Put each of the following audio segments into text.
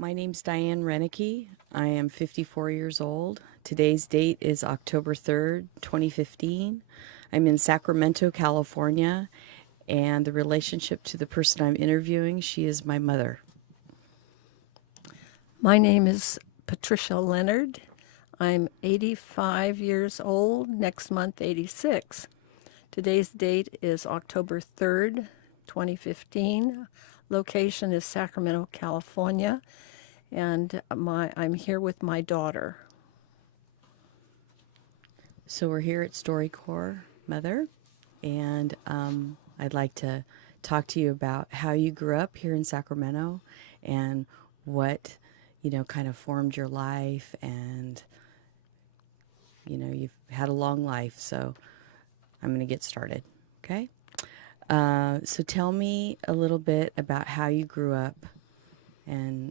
My name's Dianne Roenicke. I am 54 years old. Today's date is October 3rd, 2015. I'm in Sacramento, California, and the relationship to the person I'm interviewing, she is my mother. My name is Patricia Leonard. I'm 85 years old, next month 86. Today's date is October 3rd, 2015. Location is Sacramento, California, and I'm here with my daughter. So we're here at StoryCorps, Mother, and I'd like to talk to you about how you grew up here in Sacramento and what, kind of formed your life. And, you've had a long life, so I'm going to get started, okay? So tell me a little bit about how you grew up and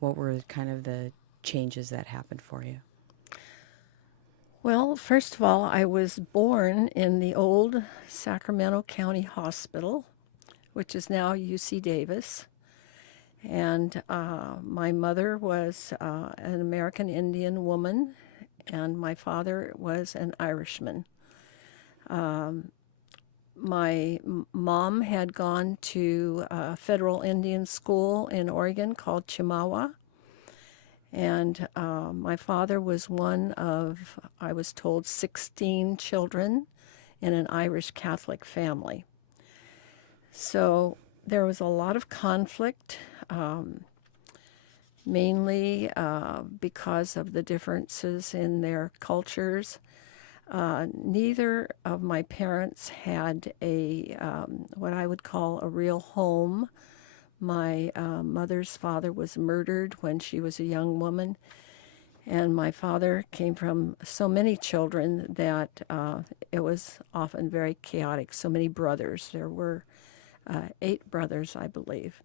what were kind of the changes that happened for you. Well, first of all, I was born in the old Sacramento County Hospital, which is now UC Davis. And my mother was an American Indian woman, and my father was an Irishman. My mom had gone to a federal Indian school in Oregon called Chimawa. And my father was one of, I was told, 16 children in an Irish Catholic family. So there was a lot of conflict, mainly because of the differences in their cultures. Neither of my parents had what I would call a real home. My mother's father was murdered when she was a young woman, and my father came from so many children that it was often very chaotic. So many brothers. There were 8 brothers, I believe.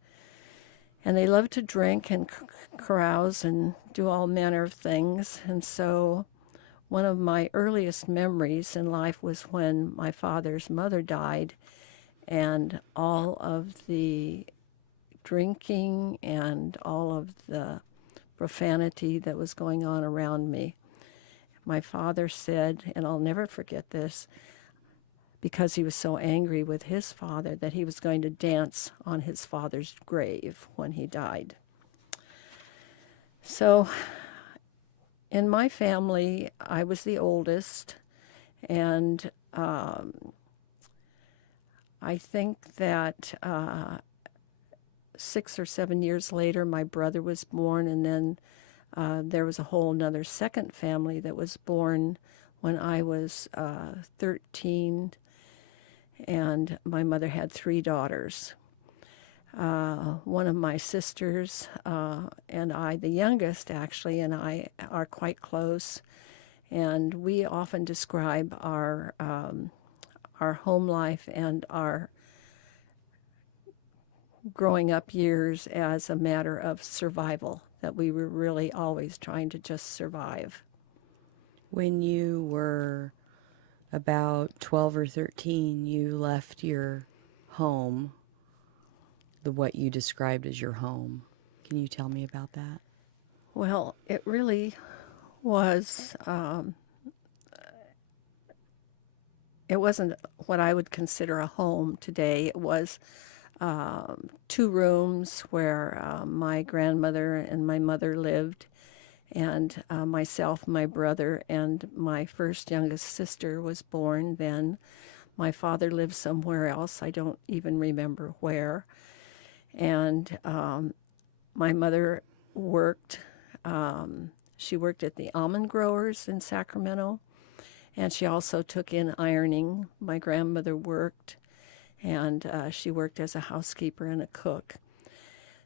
And they loved to drink and carouse and do all manner of things. And so one of my earliest memories in life was when my father's mother died, and all of the drinking and all of the profanity that was going on around me. My father said, and I'll never forget this, because he was so angry with his father, that he was going to dance on his father's grave when he died. So in my family, I was the oldest, and I think that 6 or 7 years later, my brother was born, and then there was a whole another second family that was born when I was 13, and my mother had 3 daughters. One of my sisters and I, the youngest actually, and I are quite close, and we often describe our home life and our growing up years as a matter of survival, that we were really always trying to just survive. When you were about 12 or 13, you left your home, what you described as your home. Can you tell me about that? Well, it really was, it wasn't what I would consider a home today. It was 2 rooms where my grandmother and my mother lived, and myself, my brother, and my first youngest sister was born then. My father lived somewhere else. I don't even remember where. And my mother worked. She worked at the almond growers in Sacramento, and she also took in ironing. My grandmother worked, and she worked as a housekeeper and a cook.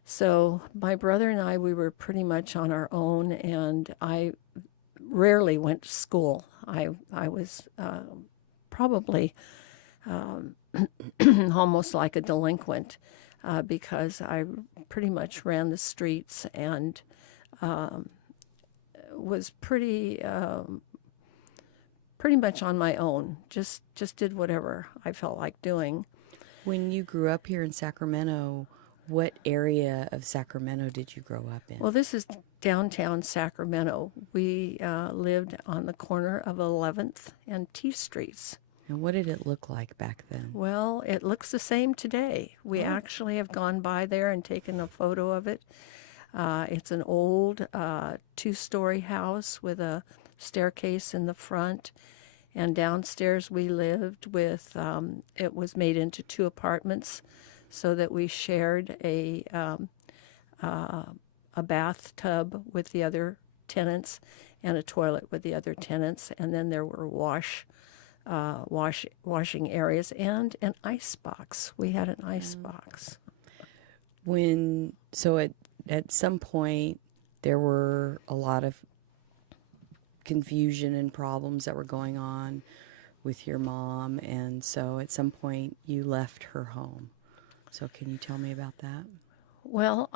So my brother and I, we were pretty much on our own, and I rarely went to school. I was probably almost like a delinquent because I pretty much ran the streets and was pretty much on my own. Just did whatever I felt like doing. When you grew up here in Sacramento, What area of Sacramento did you grow up in? Well, this is downtown Sacramento. We lived on the corner of 11th and T Streets. And what did it look like back then? Well, it looks the same today. We actually have gone by there and taken a photo of it. It's an old two-story house with a staircase in the front. And downstairs we lived with, it was made into 2 apartments so that we shared a bathtub with the other tenants and a toilet with the other tenants. And then there were washing areas and an ice box. We had an ice box. At some point there were a lot of confusion and problems that were going on with your mom, and so at some point you left her home. So can you tell me about that? Well,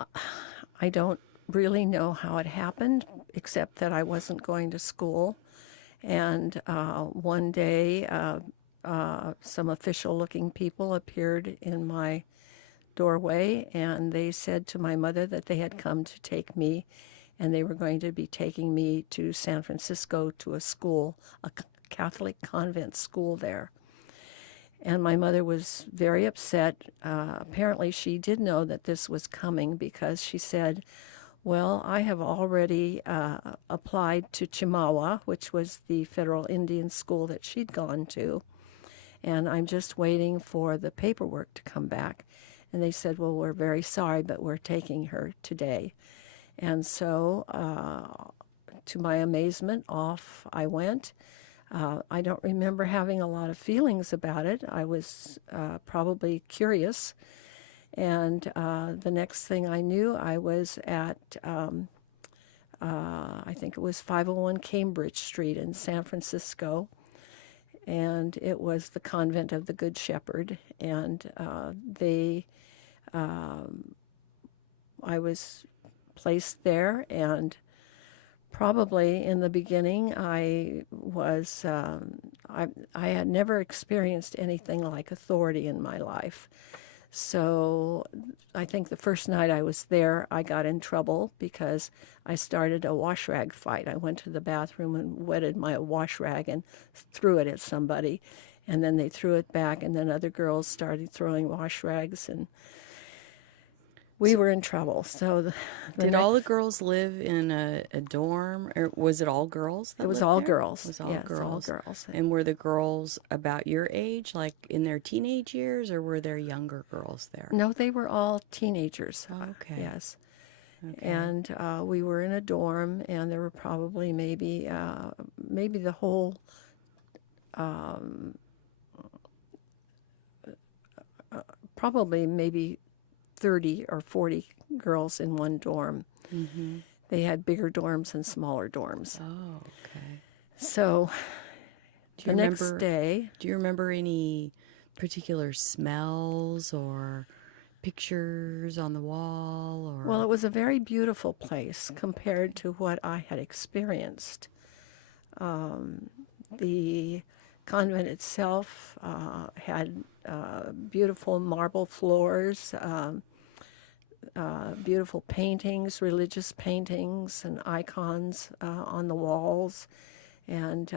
I don't really know how it happened, except that I wasn't going to school. And one day, some official-looking people appeared in my doorway, and they said to my mother that they had come to take me, and they were going to be taking me to San Francisco to a school, a Catholic Convent school there. And my mother was very upset. Apparently, she did know that this was coming because she said, well, I have already applied to Chimawa, which was the federal Indian school that she'd gone to, and I'm just waiting for the paperwork to come back. And they said, well, we're very sorry, but we're taking her today. And so, to my amazement, off I went. I don't remember having a lot of feelings about it. I was probably curious. And the next thing I knew, I was at, I think it was 501 Cambridge Street in San Francisco. And it was the Convent of the Good Shepherd. And I was placed there, and probably in the beginning I had never experienced anything like authority in my life. So I think the first night I was there, I got in trouble because I started a wash rag fight. I went to the bathroom and wetted my wash rag and threw it at somebody, and then they threw it back, and then other girls started throwing wash rags, and we were in trouble. So did all the girls live in a dorm, or was it all girls? It was all there? girls. It was all yes, girls. all girls. And were the girls about your age, like in their teenage years, or were there younger girls there? No, they were all teenagers. Okay. Yes. Okay. And we were in a dorm, and there were probably maybe the whole probably maybe 30 or 40 girls in one dorm. Mm-hmm. They had bigger dorms and smaller dorms. Oh, okay. So the next day... Do you remember any particular smells or pictures on the wall? Or Well, it was a very beautiful place compared to what I had experienced. The convent itself had beautiful marble floors, beautiful paintings, religious paintings and icons on the walls. And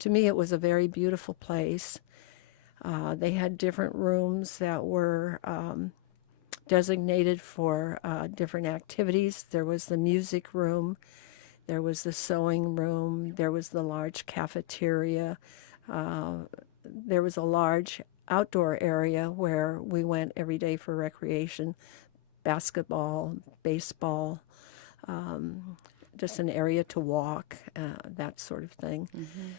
to me, it was a very beautiful place. They had different rooms that were designated for different activities. There was the music room, there was the sewing room, there was the large cafeteria, there was a large outdoor area where we went every day for recreation, basketball, baseball, just an area to walk, that sort of thing. Mm-hmm.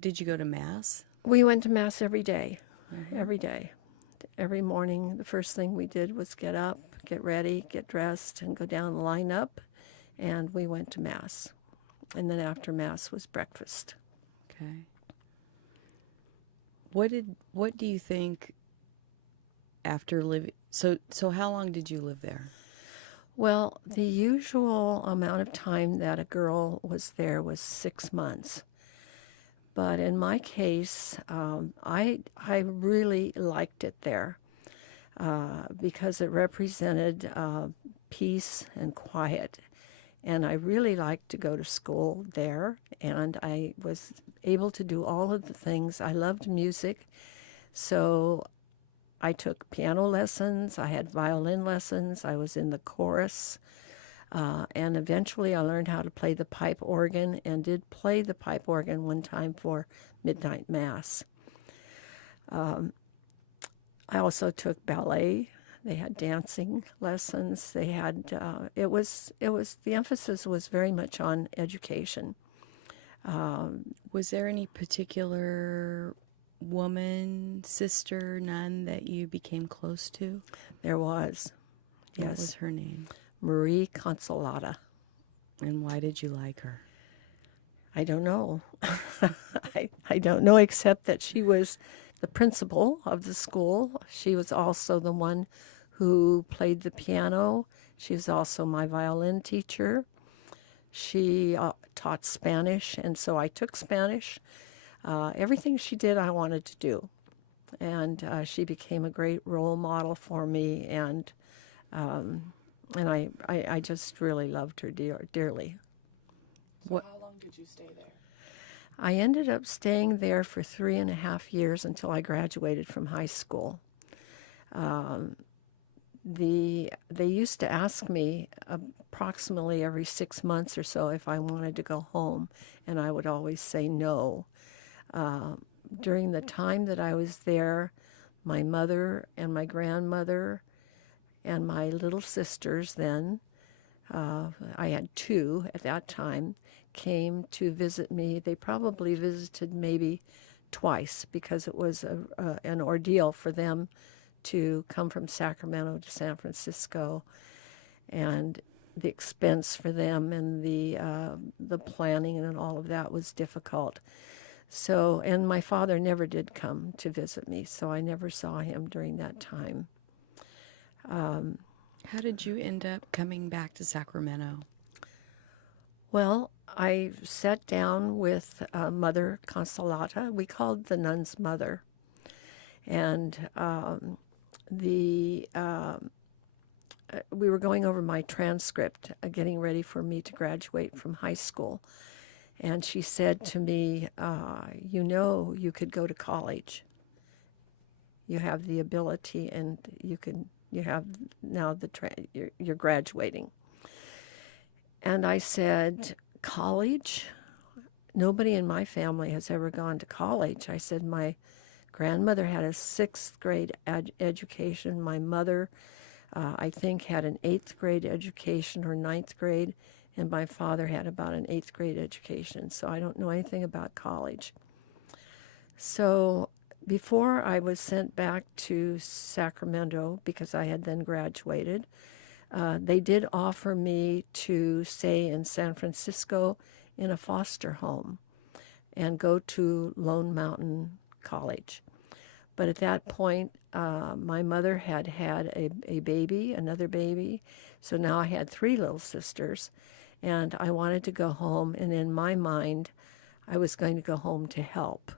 Did you go to Mass? We went to Mass every day, Mm-hmm. every day. Every morning, the first thing we did was get up, get ready, get dressed, and go down the line up, and we went to Mass. And then after Mass was breakfast. Okay. What do you think after living? So how long did you live there? Well, the usual amount of time that a girl was there was 6 months. But in my case, I really liked it there. because it represented peace and quiet. And I really liked to go to school there, and I was able to do all of the things. I loved music, so I took piano lessons, I had violin lessons, I was in the chorus, and eventually I learned how to play the pipe organ and did play the pipe organ one time for midnight mass. I also took ballet. They had dancing lessons. They had the emphasis was very much on education. Was there any particular woman, sister, nun that you became close to? There was, What yes, was her name? Marie Consolata. And why did you like her? I don't know. I don't know, except that she was the principal of the school. She was also the one who played the piano. She was also my violin teacher. She taught Spanish, and so I took Spanish. Everything she did, I wanted to do. And she became a great role model for me, and I just really loved her dearly. So how long did you stay there? I ended up staying there for 3.5 years until I graduated from high school. They used to ask me approximately every 6 months or so if I wanted to go home, and I would always say no. During the time that I was there, my mother and my grandmother and my little sisters then, I had 2 at that time, came to visit me. They probably visited maybe twice because it was an ordeal for them to come from Sacramento to San Francisco, and the expense for them and the planning and all of that was difficult. So, and my father never did come to visit me, so I never saw him during that time. How did you end up coming back to Sacramento? Well, I sat down with Mother Consolata. We called the nun's mother. And we were going over my transcript, getting ready for me to graduate from high school. And she said to me, you could go to college. You have the ability, and you have now you're graduating. And I said, college? Nobody in my family has ever gone to college. I said, my grandmother had a 6th grade education. My mother, I think, had an 8th grade education or 9th grade, and my father had about an 8th grade education. So I don't know anything about college. So before I was sent back to Sacramento, because I had then graduated, they did offer me to stay in San Francisco in a foster home and go to Lone Mountain College. But at that point, my mother had a baby, another baby, so now I had 3 little sisters, and I wanted to go home, and in my mind, I was going to go home to help.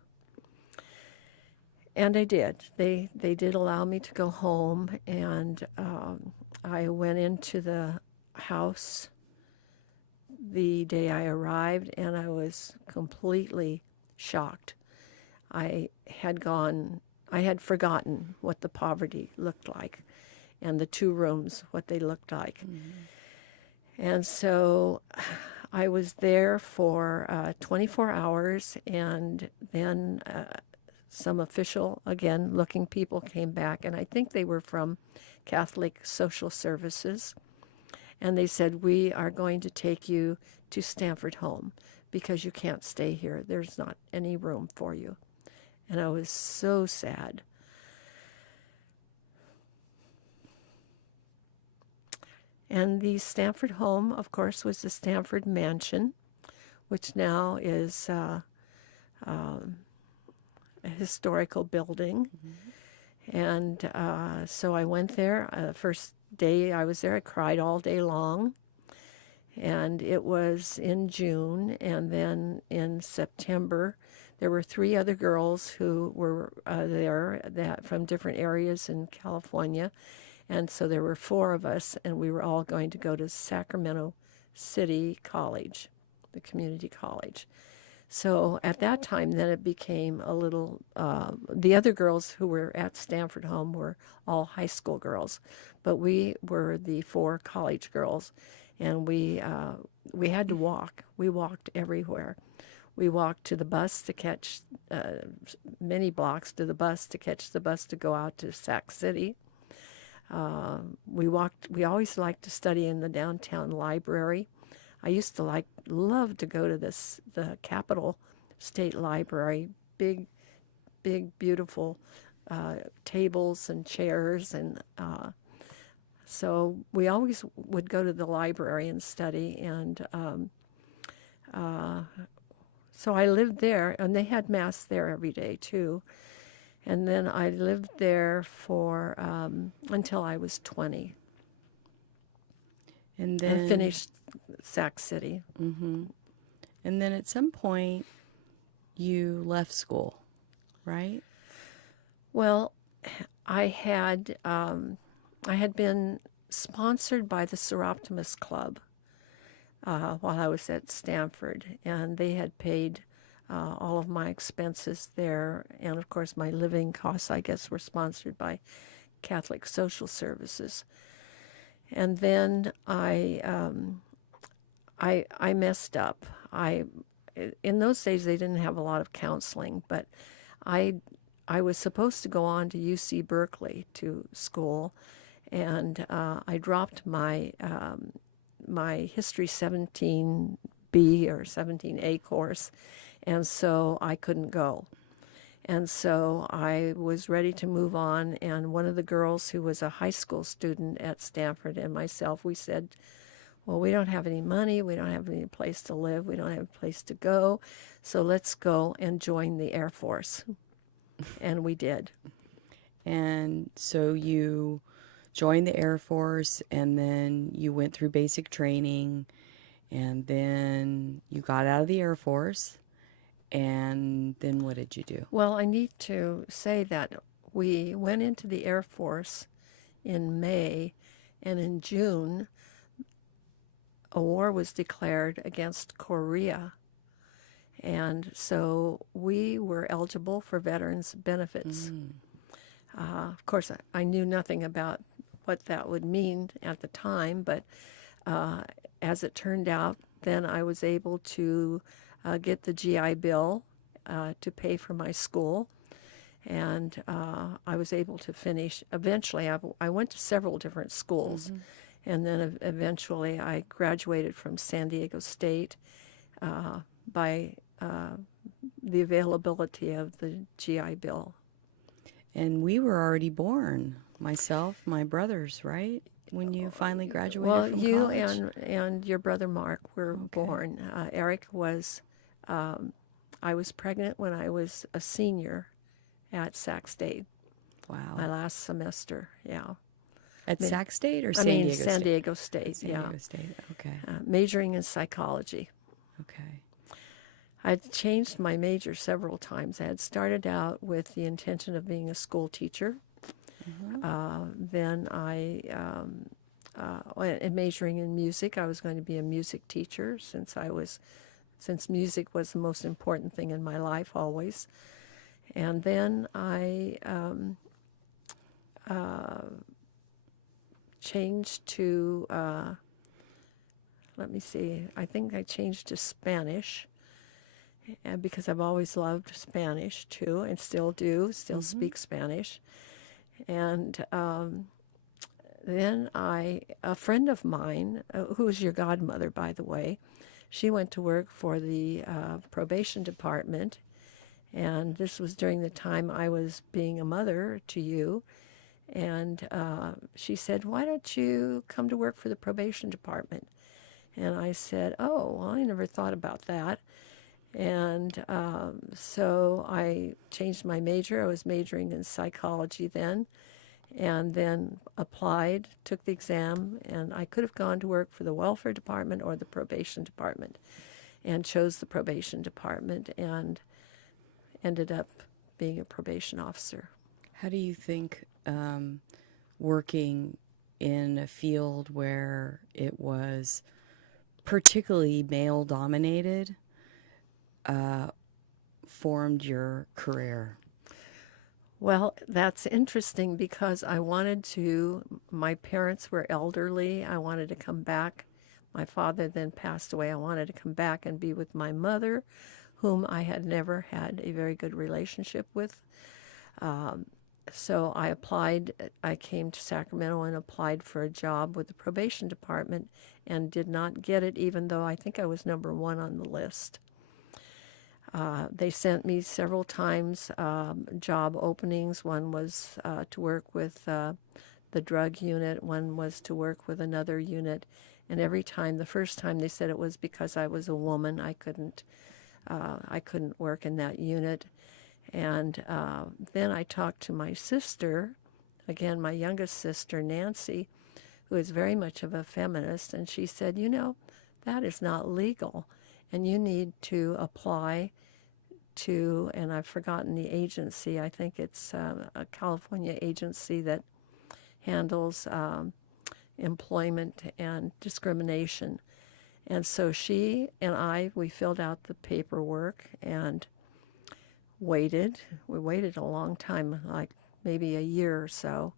And I did. They did allow me to go home, and I went into the house the day I arrived, and I was completely shocked. I had forgotten what the poverty looked like, and the 2 rooms, what they looked like. Mm-hmm. And so I was there for 24 hours, and then some official, again, looking people came back, and I think they were from Catholic Social Services, and they said, we are going to take you to Stanford Home because you can't stay here. There's not any room for you. And I was so sad. And the Stanford Home, of course, was the Stanford Mansion, which now is a historical building. Mm-hmm. And so I went there. First day I was there, I cried all day long. And it was in June, and then in September, There were 3 other girls who were there that from different areas in California. And so there were 4 of us, and we were all going to go to Sacramento City College, the community college. So at that time, then it became a little, the other girls who were at Stanford Home were all high school girls, but we were the 4 college girls, and we had to walk. We walked everywhere. We walked to the bus to catch many blocks to the bus to catch the bus to go out to Sac City. We always liked to study in the downtown library. I used to love to go to the Capitol State Library, big, beautiful tables and chairs, and so we always would go to the library and study, and so I lived there, and they had mass there every day too. And then I lived there for until I was 20. And then And finished Sac City. And then at some point, you left school, right? Well, I had been sponsored by the Seroptimus Club while I was at Stanford, and they had paid all of my expenses there, and of course my living costs, I guess, were sponsored by Catholic Social Services. And then I messed up. In those days they didn't have a lot of counseling, but I was supposed to go on to UC Berkeley to school, and I dropped my History 17B or 17A course, and so I couldn't go. And so I was ready to move on, and one of the girls who was a high school student at Stanford and myself, we said, well, we don't have any money, we don't have any place to live, we don't have a place to go, so let's go and join the Air Force. And we did. And so you joined the Air Force, and then you went through basic training, and then you got out of the Air Force, and then what did you do? Well, I need to say that we went into the Air Force in May, and in June, a war was declared against Korea. And so we were eligible for veterans benefits. Of course, I knew nothing about what that would mean at the time, but as it turned out, then I was able to get the GI Bill to pay for my school, and I was able to finish. Eventually, I went to several different schools, and then eventually I graduated from San Diego State by the availability of the GI Bill. And we were already born, myself, my brothers, right? When you finally graduated Well, from you college? and your brother Mark were born. Eric was, I was pregnant when I was a senior at Sac State, Wow. my last semester, yeah. At Sac State or I San mean, Diego San State? Diego State, San yeah. Diego State, okay. Majoring in psychology. Okay. I'd changed my major several times. I had started out with the intention of being a school teacher. Then in majoring in music, I was going to be a music teacher since music was the most important thing in my life always. And then I changed to, let me see, I think I changed to Spanish. And because I've always loved Spanish too, and still do, speak Spanish. And then a friend of mine, who was your godmother, by the way, she went to work for the probation department. And this was during the time I was being a mother to you. And she said, why don't you come to work for the probation department? And I said, oh, well, I never thought about that. And so I changed my major. I was majoring in psychology then, and then applied, took the exam, and I could have gone to work for the welfare department or the probation department, and chose the probation department. And ended up being a probation officer. How do you think working in a field where it was particularly male dominated formed your career? Well, that's interesting because my parents were elderly. I wanted to come back. My father then passed away. I wanted to come back and be with my mother, whom I had never had a very good relationship with. So I applied. I came to Sacramento and applied for a job with the probation department and did not get it, even though I think I was number one on the list. They sent me several times job openings. One was to work with the drug unit. One was to work with another unit. And every time, the first time they said it was because I was a woman. I couldn't work in that unit. And then I talked to my sister, again, my youngest sister, Nancy, who is very much of a feminist. And she said, that is not legal. And you need to apply to, and I've forgotten the agency, I think it's a California agency that handles employment and discrimination. And so she and we filled out the paperwork and waited. We waited a long time, like maybe a year or so.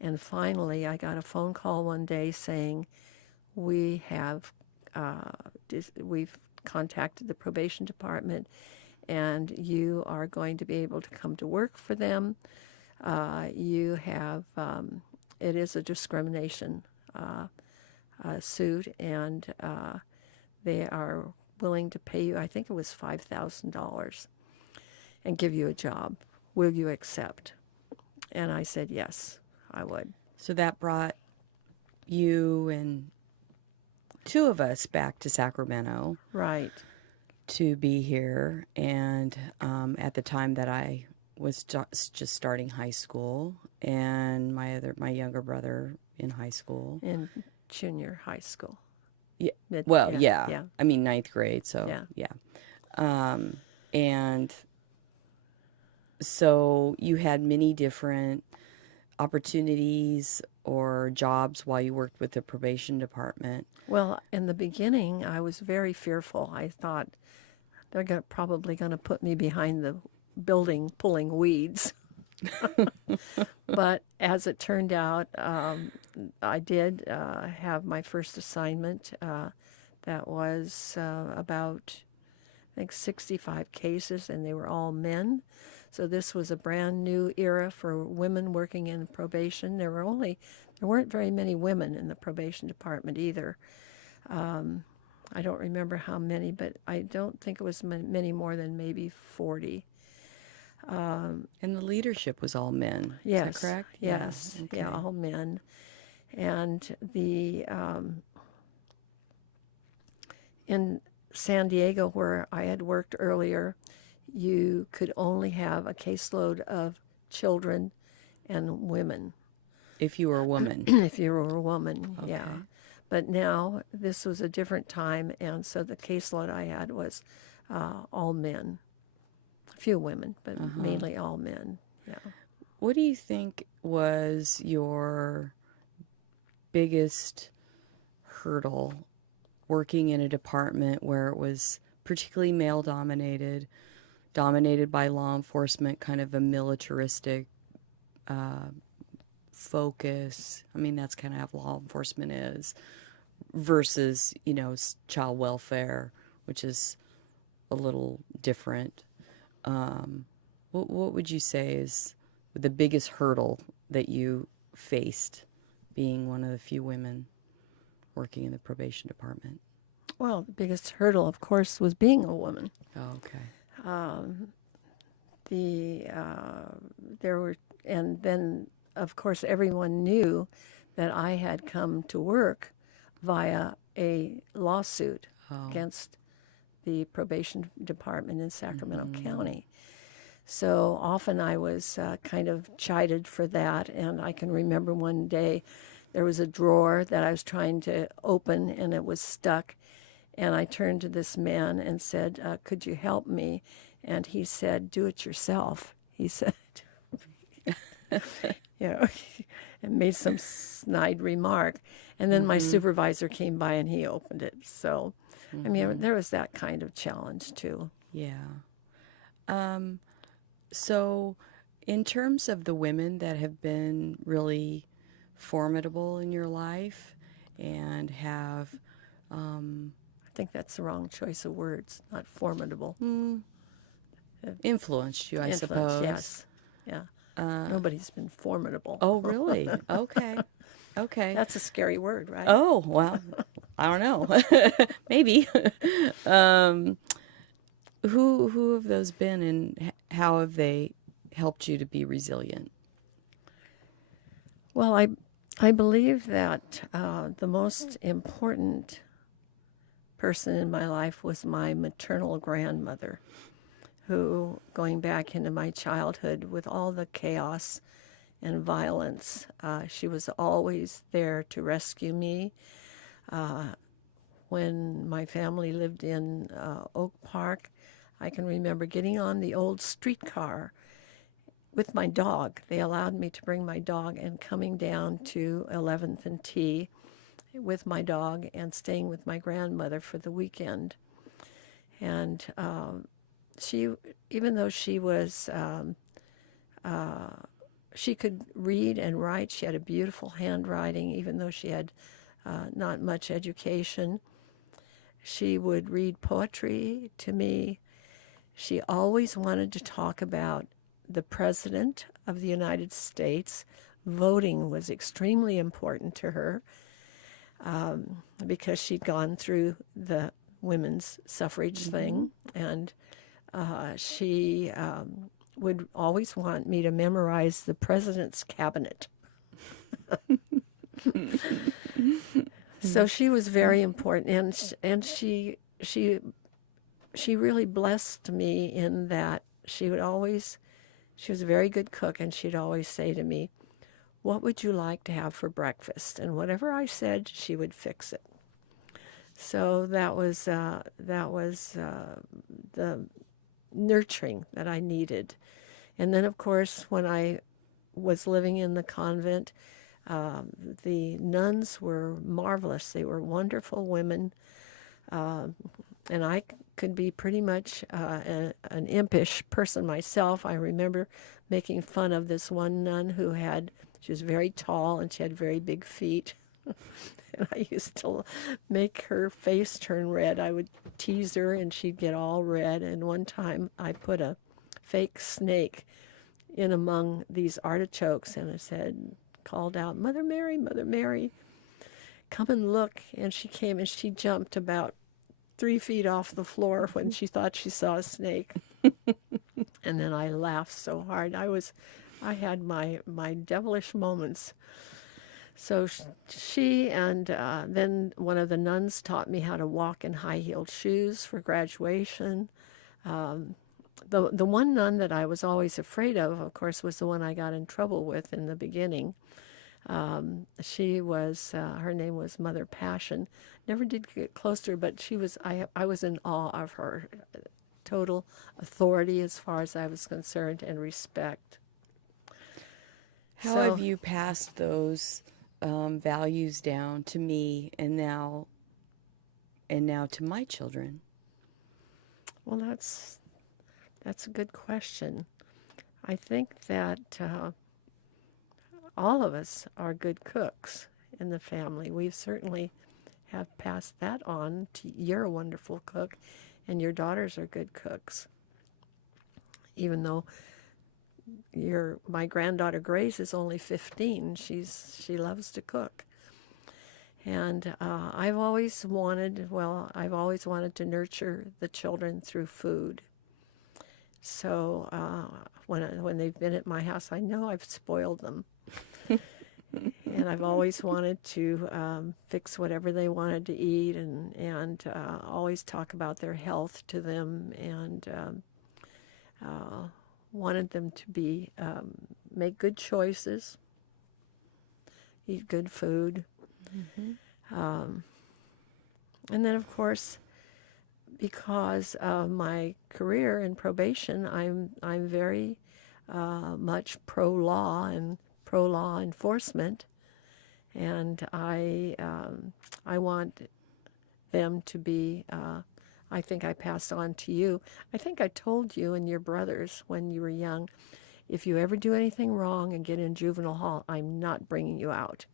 And finally, I got a phone call one day saying, we've contacted the probation department, and you are going to be able to come to work for them. It is a discrimination suit, and they are willing to pay you, I think it was $5,000, and give you a job. Will you accept? And I said, yes, I would. So that brought you and two of us back to Sacramento. Right. To be here. And at the time that I was just starting high school, and my younger brother in high school. In junior high school. Yeah. Yeah. I mean, ninth grade. So, yeah. And so you had many different opportunities or jobs while you worked with the probation department. Well, in the beginning, I was very fearful. I thought they're probably going to put me behind the building pulling weeds. But as it turned out, I did have my first assignment that was about, I think, 65 cases, and they were all men. So this was a brand new era for women working in probation. There weren't very many women in the probation department either. I don't remember how many, but I don't think it was many more than maybe 40. And the leadership was all men. Yes, is that correct? Yes, yeah, okay. Yeah, all men. And in San Diego, where I had worked earlier, you could only have a caseload of children and women. If you were a woman. If you were a woman, Okay. yeah. But now this was a different time, and so the caseload I had was all men. A few women, but mainly all men, yeah. What do you think was your biggest hurdle working in a department where it was particularly male-dominated, dominated by law enforcement, kind of a militaristic focus? I mean, that's kind of how law enforcement is, versus, child welfare, which is a little different. What would you say is the biggest hurdle that you faced being one of the few women working in the probation department? Well, the biggest hurdle, of course, was being a woman. Oh, okay. And then, of course, everyone knew that I had come to work via a lawsuit against the probation department in Sacramento County. So often I was kind of chided for that, and I can remember one day there was a drawer that I was trying to open, and it was stuck, and I turned to this man and said, could you help me? And he said, "Do it yourself," he said. You know, and made some snide remark. And then my supervisor came by and he opened it. So, I mean, there was that kind of challenge too. Yeah. So, in terms of the women that have been really formidable in your life and have I think that's the wrong choice of words, not formidable. influenced you, I Influence, suppose. yes. Yeah. Nobody's been formidable. Oh, really? Okay. Okay. That's a scary word, right? Oh, well, I don't know. Maybe. Who have those been, and how have they helped you to be resilient? Well, I believe that the most important person in my life was my maternal grandmother, who, going back into my childhood with all the chaos and violence, she was always there to rescue me. When my family lived in Oak Park, I can remember getting on the old streetcar with my dog. They allowed me to bring my dog and coming down to 11th and T with my dog and staying with my grandmother for the weekend. And she, even though she was, she could read and write, she had a beautiful handwriting, even though she had not much education. She would read poetry to me. She always wanted to talk about the President of the United States. Voting was extremely important to her because she'd gone through the women's suffrage thing, and she would always want me to memorize the President's cabinet. So she was very important, and she really blessed me in that she was a very good cook, and she'd always say to me, "What would you like to have for breakfast?" And whatever I said, she would fix it. So that was the nurturing that I needed. And then, of course, when I was living in the convent, the nuns were marvelous. They were wonderful women, and I could be pretty much an impish person myself. I remember making fun of this one nun she was very tall and she had very big feet. And I used to make her face turn red. I would tease her and she'd get all red. And one time I put a fake snake in among these artichokes and I called out, "Mother Mary, come and look." And she came and she jumped about 3 feet off the floor when she thought she saw a snake. And then I laughed so hard. I had my devilish moments. So she and then one of the nuns taught me how to walk in high-heeled shoes for graduation. The one nun that I was always afraid of course, was the one I got in trouble with in the beginning. She was, her name was Mother Passion. Never did get close to her, but I was in awe of her. Total authority as far as I was concerned and respect. How have you passed those values down to me and now to my children? Well, that's a good question. I think that all of us are good cooks in the family. We certainly have passed that on to you're a wonderful cook, and your daughters are good cooks. Even though my granddaughter Grace is only 15, she loves to cook. And I've always wanted to nurture the children through food. So when they've been at my house, I know I've spoiled them. And I've always wanted to fix whatever they wanted to eat and always talk about their health to them, and wanted them to make good choices, eat good food. And then, of course, because of my career in probation, I'm very much pro-law and pro-law enforcement, and I want them to be. I think I passed on to you. I think I told you and your brothers when you were young, if you ever do anything wrong and get in juvenile hall, I'm not bringing you out.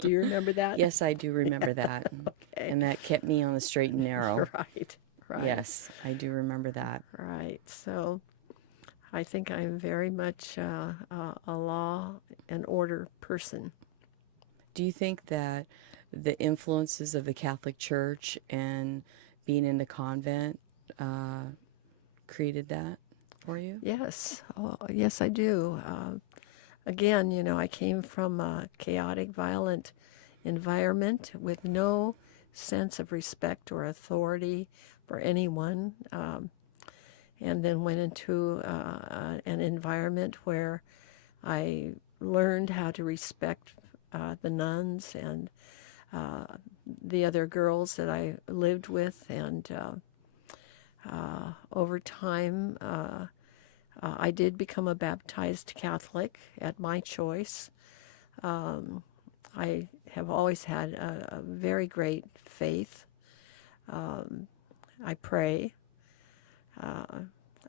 Do you remember that? Yes, I do remember that. Okay. And that kept me on the straight and narrow. Right. Right. Yes, I do remember that. Right. So I think I'm very much a law and order person. Do you think that the influences of the Catholic Church and being in the convent created that for you? Yes. Oh, yes, I do. Again, I came from a chaotic, violent environment with no sense of respect or authority for anyone, and then went into an environment where I learned how to respect the nuns and the other girls that I lived with, and over time, I did become a baptized Catholic at my choice. I have always had a very great faith. I pray.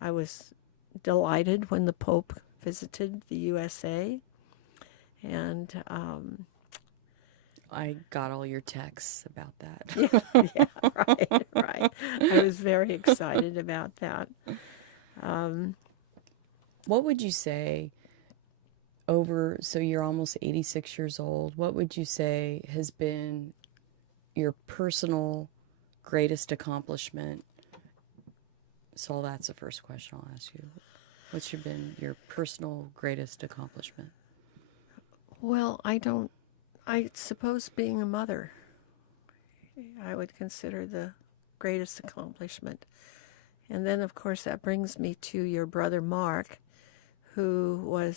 I was delighted when the Pope visited the USA, and I got all your texts about that. yeah, right, right. I was very excited about that. What would you say so you're almost 86 years old, what would you say has been your personal greatest accomplishment? So that's the first question I'll ask you. What's been your personal greatest accomplishment? Well, I suppose being a mother, I would consider the greatest accomplishment. And then, of course, that brings me to your brother Mark, who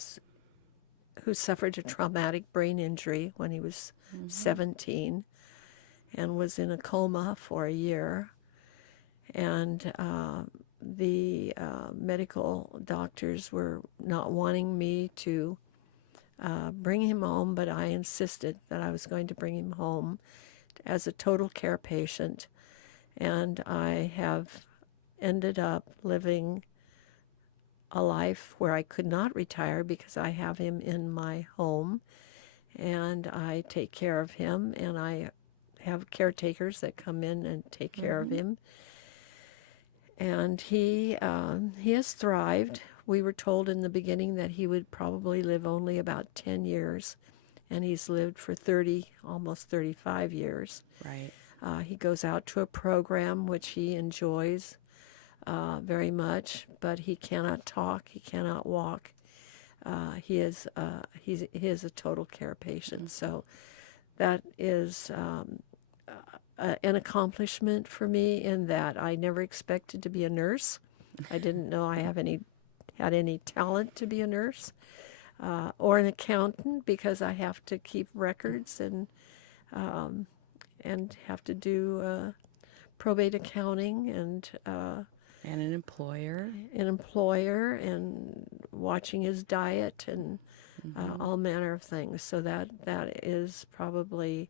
suffered a traumatic brain injury when he was 17 and was in a coma for a year. And the medical doctors were not wanting me to bring him home, but I insisted that I was going to bring him home as a total care patient. And I have ended up living a life where I could not retire because I have him in my home, and I take care of him, and I have caretakers that come in and take care of him. And he has thrived. We were told in the beginning that he would probably live only about 10 years, and he's lived for 30, almost 35 years. Right. He goes out to a program which he enjoys very much, but he cannot talk, he cannot walk. He is a total care patient. So that is an accomplishment for me in that I never expected to be a nurse. I didn't know I had any talent to be a nurse or an accountant, because I have to keep records and have to do probate accounting and an employer. And watching his diet and all manner of things. So that is probably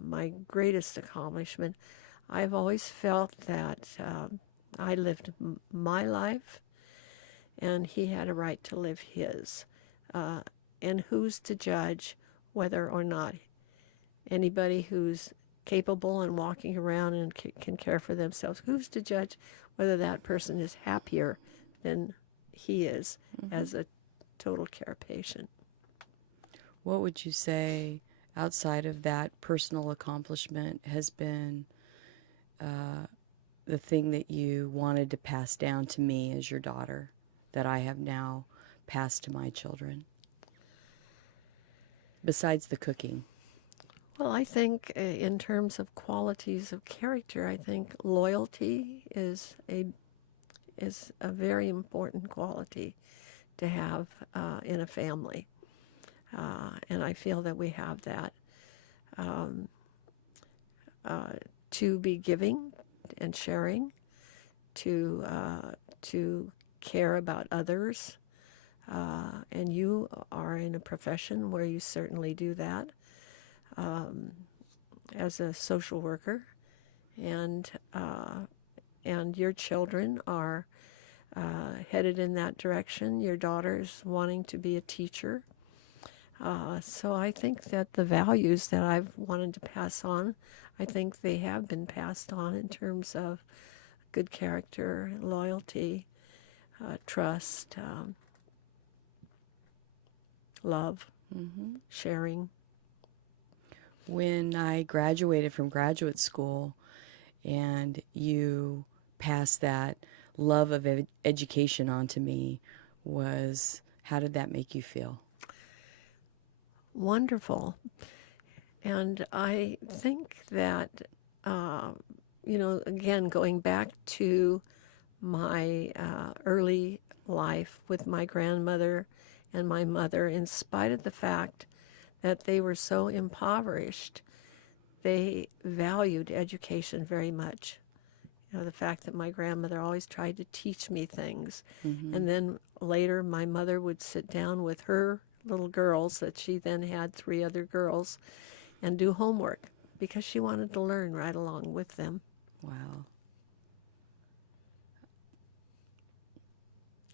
my greatest accomplishment. I've always felt that I lived my life, and he had a right to live his. And who's to judge whether or not anybody who's capable and walking around and can care for themselves, who's to judge whether that person is happier than he is as a total care patient? What would you say outside of that personal accomplishment has been the thing that you wanted to pass down to me as your daughter that I have now passed to my children, besides the cooking? Well, I think in terms of qualities of character, I think loyalty is a very important quality to have in a family, and I feel that we have that. to be giving and sharing, to care about others. And you are in a profession where you certainly do that as a social worker, and your children are headed in that direction. Your daughter's wanting to be a teacher. So I think that the values that I've wanted to pass on, I think they have been passed on in terms of good character, loyalty, trust, love, sharing. When I graduated from graduate school and you passed that love of education on to me, how did that make you feel? Wonderful. And I think that, again, going back to my early life with my grandmother and my mother, in spite of the fact that they were so impoverished, they valued education very much. The fact that my grandmother always tried to teach me things. And then later my mother would sit down with her little girls, that she then had 3 other girls, and do homework because she wanted to learn right along with them. Wow.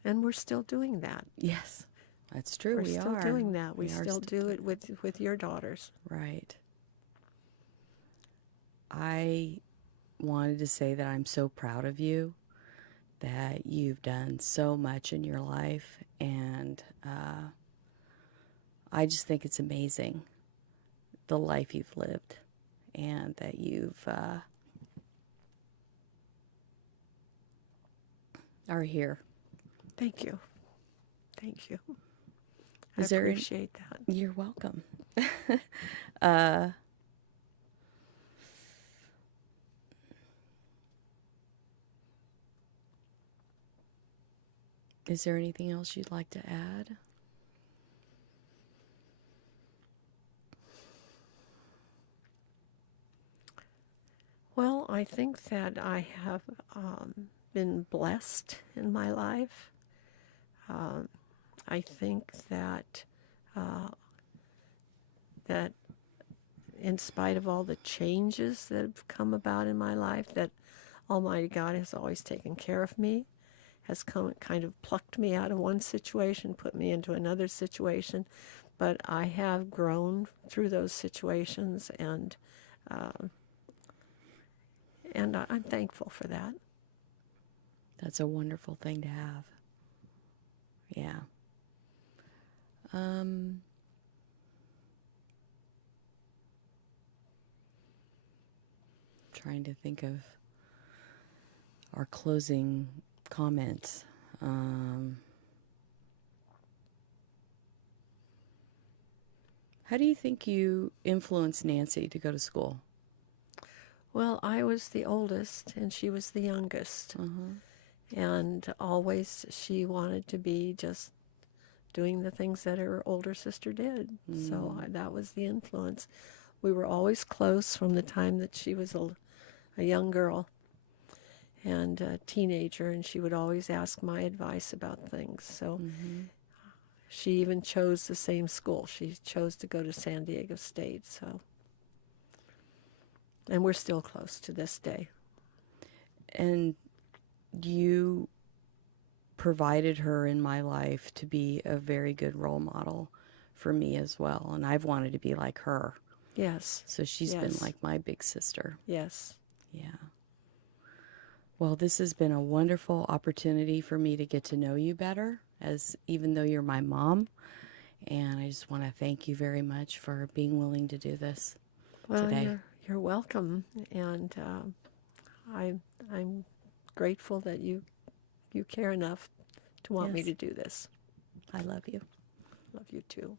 And we're still doing that. Yes, that's true. We're still doing that. We are still do it with your daughters. Right. I wanted to say that I'm so proud of you, that you've done so much in your life, and I just think it's amazing, the life you've lived, and that you've are here. Thank you. Thank you. Is I there appreciate that. You're welcome. Is there anything else you'd like to add? Well, I think that I have been blessed in my life. I think that that in spite of all the changes that have come about in my life, that Almighty God has always taken care of me, has kind of plucked me out of one situation, put me into another situation. But I have grown through those situations, and I'm thankful for that. That's a wonderful thing to have. Yeah. Trying to think of our closing comments. How do you think you influenced Nancy to go to school? Well, I was the oldest and she was the youngest. And always she wanted to be just doing the things that her older sister did. So that was the influence. We were always close from the time that she was a young girl and a teenager, and she would always ask my advice about things. So she even chose the same school. She chose to go to San Diego State. So, and we're still close to this day. And you provided her in my life to be a very good role model for me as well. And I've wanted to be like her. Yes. So she's been like my big sister. Yes. Yeah. Well, this has been a wonderful opportunity for me to get to know you better, as even though you're my mom. And I just want to thank you very much for being willing to do this today. You're welcome. And I'm grateful that you care enough to want me to do this. I love you. Love you too.